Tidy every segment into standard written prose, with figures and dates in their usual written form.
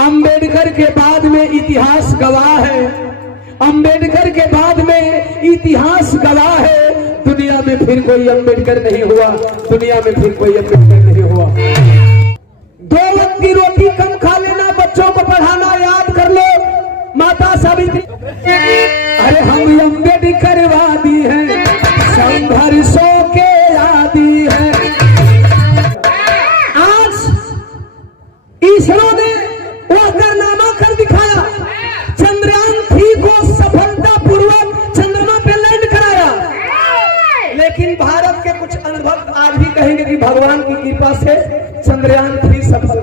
अंबेडकर के बाद में इतिहास गवाह है, अंबेडकर के बाद में इतिहास गवाह है। दुनिया में फिर कोई अंबेडकर नहीं हुआ, दुनिया में फिर कोई अंबेडकर नहीं हुआ। 2 वक्त की रोटी कम खा लेना, बच्चों को पढ़ाना याद कर लो, माता सावित्री। अरे हम अम्बेडकरवादी हैं, संघर्षों के आदी हैं। आज इसरो ने वो कारनामा कर दिखाया, चंद्रयान 3 को सफलतापूर्वक चंद्रमा पे लैंड कराया। लेकिन भारत के कुछ अनुभव आज भी कहेंगे कि भगवान की कृपा से चंद्रयान 3 सफल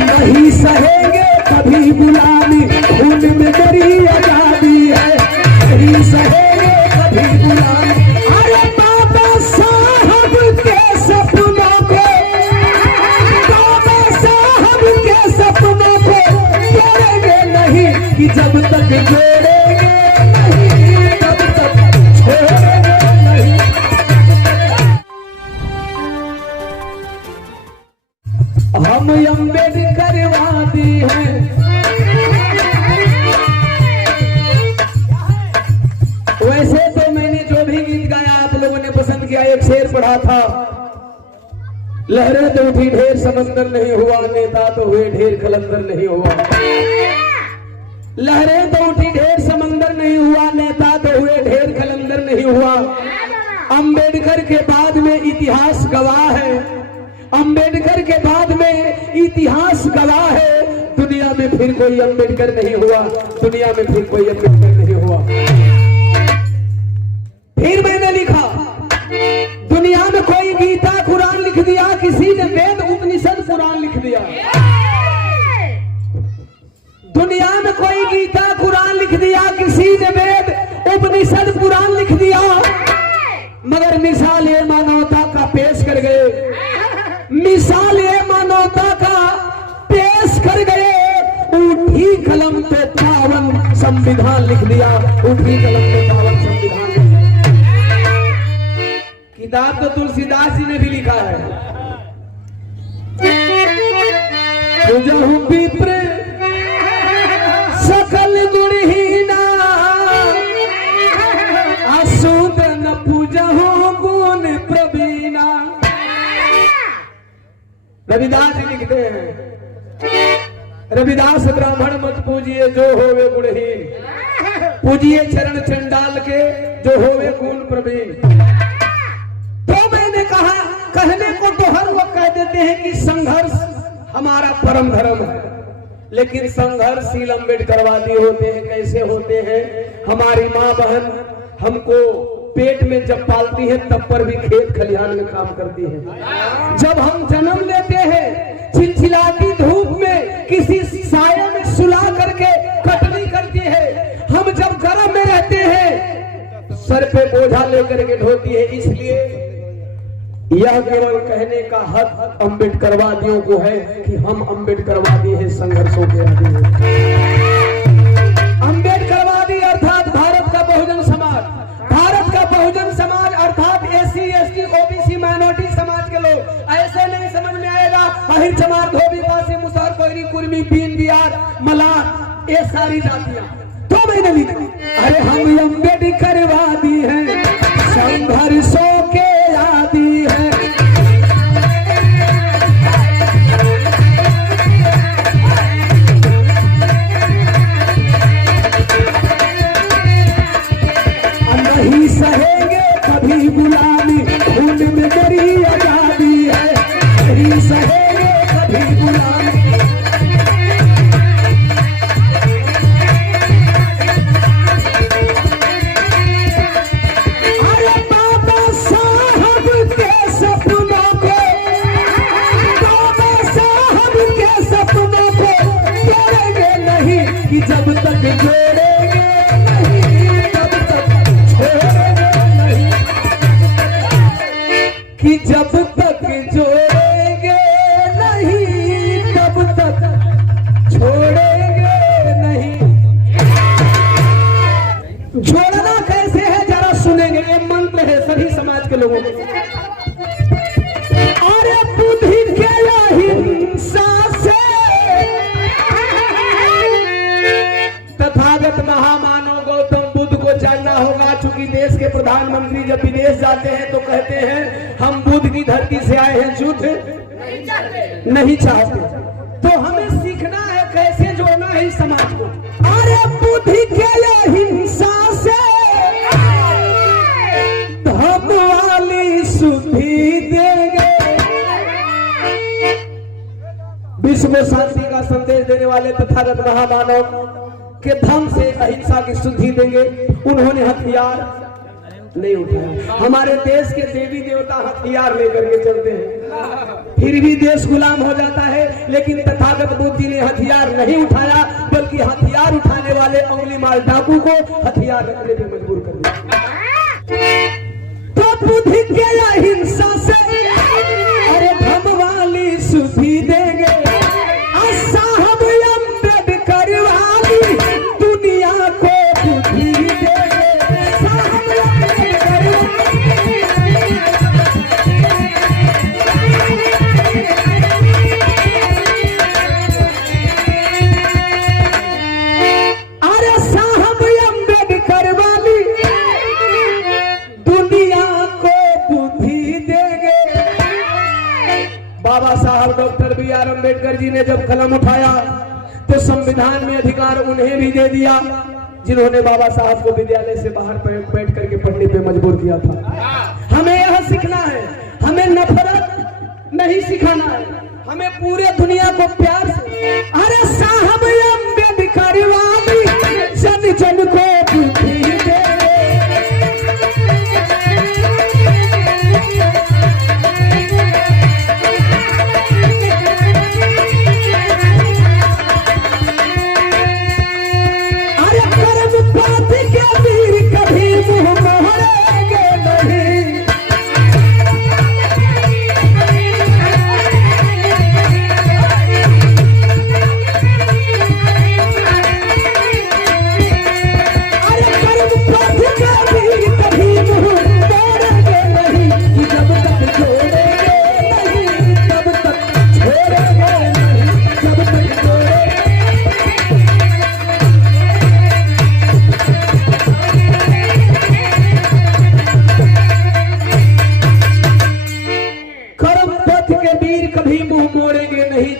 नहीं सहेंगे कभी गुलामी, खून में मेरी आजादी है, नहीं सहेंगे कभी गुलामी। अरे बाबा साहब के सपनों को, बाबा साहब के सपनों को जोड़ेंगे नहीं, कि जब तक जोड़ेंगे नहीं तब तक छोड़ेंगे नहीं। हम अम्बेडकरवादी हैं। वैसे तो मैंने जो भी गीत गाया आप लोगों ने पसंद किया। एक शेर पढ़ा था, लहरें तो उठी ढेर समंदर नहीं हुआ, नेता तो हुए ढेर कलंदर नहीं हुआ। लहरें तो उठी ढेर समंदर नहीं हुआ, नेता तो हुए ढेर कलंदर नहीं हुआ। अंबेडकर के बाद में इतिहास गवाह है, अंबेडकर के बाद में इतिहास गवाह है। दुनिया में फिर कोई अंबेडकर नहीं हुआ, दुनिया में फिर कोई अंबेडकर नहीं हुआ। फिर मैंने लिखा, दुनिया में कोई गीता कुरान लिख दिया, किसी ने वेद उपनिषद पुराण लिख दिया। दुनिया में कोई गीता कुरान लिख दिया, किसी ने वेद उपनिषद पुराण लिख दिया, मगर मिसाल ये मानवता का पेश कर गए, मिसाल ये मानवता का पेश कर गए। उठी कलम पे पावन संविधान लिख दिया, उठी कलम पे पावन संविधान लिख दिया। किताब तो तुलसीदास जी ने भी लिखा है, पूजहु विप्र सकल गुणहीना, असुदन पूजहु गुण प्रवीणा। रविदास जी लिखते हैं, रविदास ब्राह्मण मत पूजिए जो होवे गुणहीन, पूजिए चरण चंडाल के जो होवे गुण प्रवीण। तो मैंने कहा, कहने को तो हर वक्त कह देते हैं कि संघर्ष हमारा परम धर्म है, लेकिन संघर्षशील अम्बेडकरवादी होते हैं। कैसे होते हैं? हमारी माँ बहन हमको पेट में जब पालती है तब पर भी खेत खलिहान में काम करती है। जब हम जन्म लेते हैं चिलचिलाती धूप में किसी साये में सुला करके कटनी करती है। हम जब गर्म में रहते हैं सर पे बोझा लेकर के ढोती है। इसलिए यह केवल कहने का हक अम्बेडकरवादियों को है कि हम अम्बेडकरवादी हैं, संघर्षों के आदी हैं। अम्बेडकरवादी अर्थात भारत का बहुजन समाज, भारत का बहुजन समाज अर्थात SC ST OBC माइनॉरिटी समाज के लोग। ऐसे नहीं समझ में आएगा अहिर चमार धोबी पासी मुसहर कोयरी कुर्मी बीन बिहार मलाह ये सारी जातियां। तो मैंने लिखा, अरे हम अम्बेडकरवादी हैं, संघर्षों के आदी हैं। नहीं सहेंगे कभी गुलामी, खून में मेरी आजादी है, नहीं सहेंगे कभी गुलामी। अरे बाबा साहब के सपनों को, बाबा साहब के सपनों को जोड़ेंगे नहीं, कि जब तक जोड़ेंगे नहीं तब तक नहीं, कि जब तक जोड़ेंगे नहीं तब तक छोड़ेंगे नहीं। जोड़ना कैसे है जरा सुनेंगे, ये मंत्र है सभी समाज के लोगों को। अरे बुद्धि के या हिंद से आए हैं युद्ध नहीं चाहते। तो हमें सीखना है कैसे जोड़ना है इस समाज को। अरे बुद्धि के हिंसा से धर्म वाली सुधि देंगे। विश्व में शांति का संदेश देने वाले तथागत महामानव के धर्म से अहिंसा की शुद्धि देंगे। उन्होंने हथियार नहीं उठाया। हमारे देश के देवी देवता हथियार लेकर के चलते हैं, फिर भी देश गुलाम हो जाता है। लेकिन तथागत बुद्ध जी ने हथियार नहीं उठाया, बल्कि हथियार उठाने वाले अंगुली माल डाकू को हथियार रखने पे मजबूर कर दिया। तो बुद्धि के अहिंसा से अरे धर्म वाली सुधि देंगे। साहब अम्बेडकर वाली दुनिया को बुद्धि देंगे। साहब अम्बेडकर अरे साहब अम्बेडकर वाली दुनिया को बुद्धि देंगे। बाबा साहब डॉक्टर B.R. अम्बेडकर जी ने जब कलम उठाया तो संविधान में अधिकार उन्हें भी दे दिया जिन्होंने बाबा साहब को विद्यालय से बाहर बैठ करके पढ़ने पे मजबूर किया था। हमें यह सीखना है, हमें नफरत नहीं सिखाना है, हमें पूरे दुनिया को प्यार से। अरे साहब अम्बेडकर वाली जन जन को बुद्धि दे।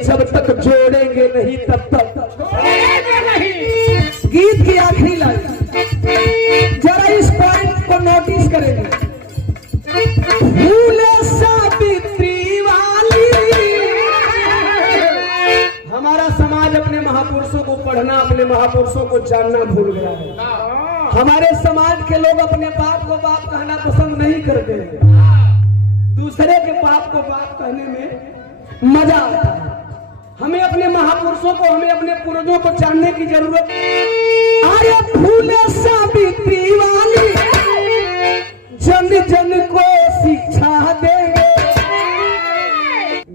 जब तक जोड़ेंगे नहीं तब तक छोड़ेंगे नहीं। गीत की आखिरी लाइन जरा इस पॉइंट को नोटिस करेंगे। फूले सावित्री वाली। हमारा समाज अपने महापुरुषों को पढ़ना, अपने महापुरुषों को जानना भूल गया है। हमारे समाज के लोग अपने बाप को बाप कहना पसंद नहीं करते हैं। दूसरे के बाप को बाप कहने में मजा आता है। हमें अपने महापुरुषों को, हमें अपने पूर्वजों को जानने की जरूरत है। अरे फूले सावित्री वाली जन जन को शिक्षा देंगे।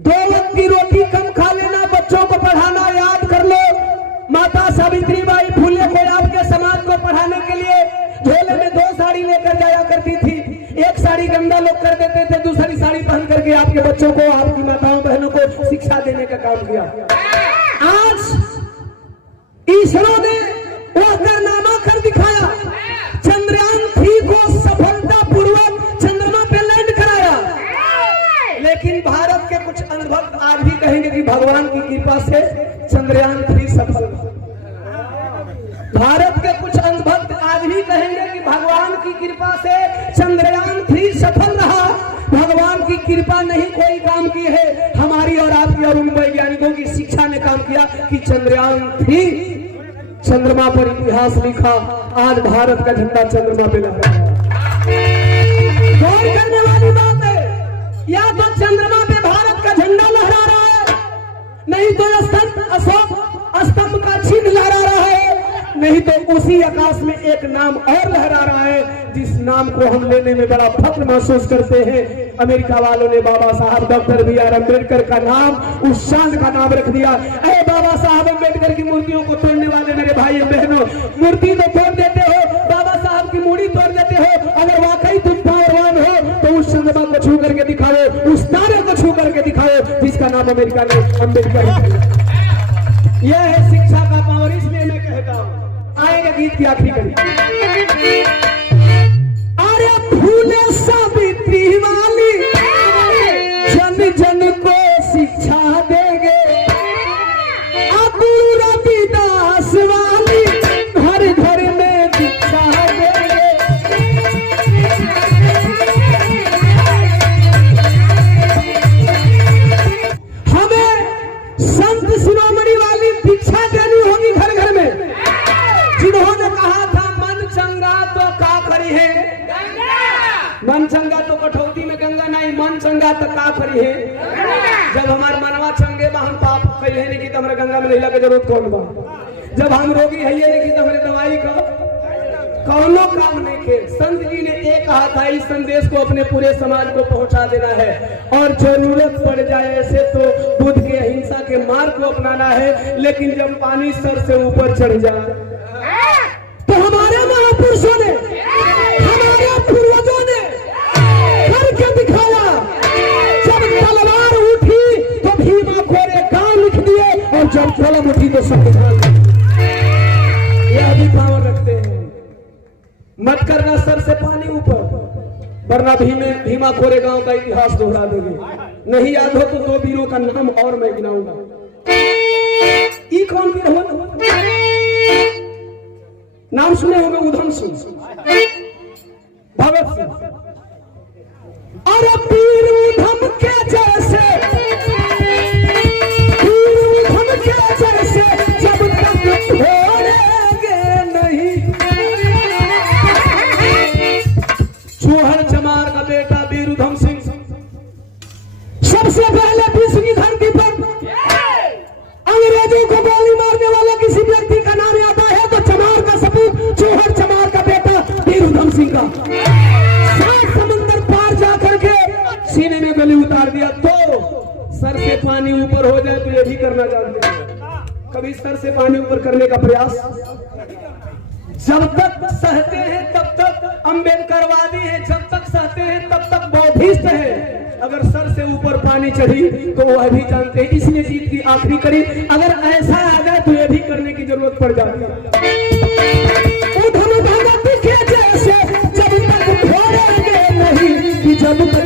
2 वक्त की रोटी कम खा लेना, बच्चों को पढ़ाना याद कर लो। माता सावित्री बाई फूले को आपके समाज को पढ़ाने के लिए झोले में 2 साड़ी लेकर जाया करती थी। एक साड़ी गंदा लोग कर देते थे, दूसरी साड़ी पहन करके आपके बच्चों को, आपकी माताओं बहनों को शिक्षा देने का काम किया। आज ईश्वरों ने वो कारनामा कर दिखाया। चंद्रयान 3 को सफलतापूर्वक चंद्रमा पे लैंड कराया। लेकिन भारत के कुछ अंधभक्त आज भी कहेंगे कि भगवान की कृपा से चंद्रयान 3 सफल। भारत के कुछ अंधभक्त आज भी कहेंगे कि भगवान की कृपा से चंद्रयान 3 सफल रहा। भगवान की कृपा नहीं कोई काम की है, हमारी और आपकी और उन वैज्ञानिकों की शिक्षा ने काम किया कि चंद्रयान 3 चंद्रमा पर इतिहास लिखा। आज भारत का झंडा चंद्रमा पे लगा है। गौर करने वाली बात है, या तो चंद्रमा पे भारत का झंडा लहरा रहा है, नहीं तो अशोक स्तंभ का चिन्ह लहरा रहा है, नहीं तो उसी आकाश में एक नाम और लहरा रहा है जिस नाम को हम लेने में बड़ा फख्र महसूस करते हैं। अमेरिका वालों ने बाबा साहब डॉक्टर B.R. अम्बेडकर का नाम उस चांद का नाम रख दिया। अरे बाबा साहब अम्बेडकर की मूर्तियों को तोड़ने वाले मेरे भाई बहनों, मूर्ति तो तोड़ देते हो, बाबा साहब की मूर्ति तोड़ देते हो। अगर वाकई तुम पावरवान हो तो उस चंद्रमा को छू करके दिखाओ, उस तारे को छू करके दिखाओ जिसका नाम अमेरिका ने अम्बेडकर। यह है शिक्षा का पावर। इसलिए मैं कहता हूँ, आएगा गीत की आखिरी कड़ी। अरे फूले सावित्री वाली जन जन जन को शिक्षा देंगे गुरु रविदास वाली घर घर में दीक्षा देंगे। हमें संत शिरोमणि वाली दीक्षा देनी होगी घर घर में, जिन्होंने कहा था मन चंगा तो का करी है, मन चंगा तो कठौती में गंगा नहीं, मन चंगा तो का करी है। जब हमारे मनवा चंगे बा हम पाप कहे नहीं कि हमारे गंगा में नहिला के जरूरत कौन बा। जब हम रोगी है नहीं कि हमारे दवाई का कौनो काम नहीं के। संत जी ने एक कहा था इस संदेश को अपने पूरे समाज को पहुंचा देना है और जरूरत पड़ जाए ऐसे तो बुद्ध के अहिंसा के मार्ग को अपनाना है, लेकिन जब पानी सर से ऊपर चढ़ जाए तो हमारे महापुरुषों ने हमारे पूर्वजों ने करके दिखाया। जब तलवार उठी तो भीमा खोरे गांव लिख दिए और जब कलम उठी तो सब ये अभी पावर रखते हैं। मत करना सर से पानी ऊपर, वरना भीमा खोरे गांव का इतिहास दोहरा देंगे। नहीं याद हो तो दो वीरों का नाम और मैं गिनाऊंगा। ई कौन वीर हो? नाम सुने होंगे, उधम सिंह, भगत सिंह। अरे वीर उधम के जैसे, वीर उधम के जैसे जब तक छोड़ेंगे नहीं। चूहड़ चमार का बेटा वीर उधम सिंह सबसे पहले विश्व की धरती पर अंग्रेजों को गोली मारने वाला किसी व्यक्ति का नाम आता है तो चमार का सपूत चूहड़ चमार का बेटा वीर उधम सिंह का 7 समुद्र पार जाकर के सीने में गली उतार दिया। तो सर से पानी ऊपर हो जाए तो ये भी करना जानते हैं। कभी सर से पानी ऊपर करने का प्रयास? जब तक सहते हैं तब तक अम्बेडकरवादी है, जब तक सहते हैं तब तक बौद्धिस्ट है। अगर सर से ऊपर पानी चढ़ी तो वह भी जानते हैं, इसलिए जीत की आखिरी कड़ी। अगर ऐसा आ जाए तो यह भी करने की जरूरत पड़ जाती है। उधम भगत के जैसे जब तक छोड़ेंगे नहीं कि जब तक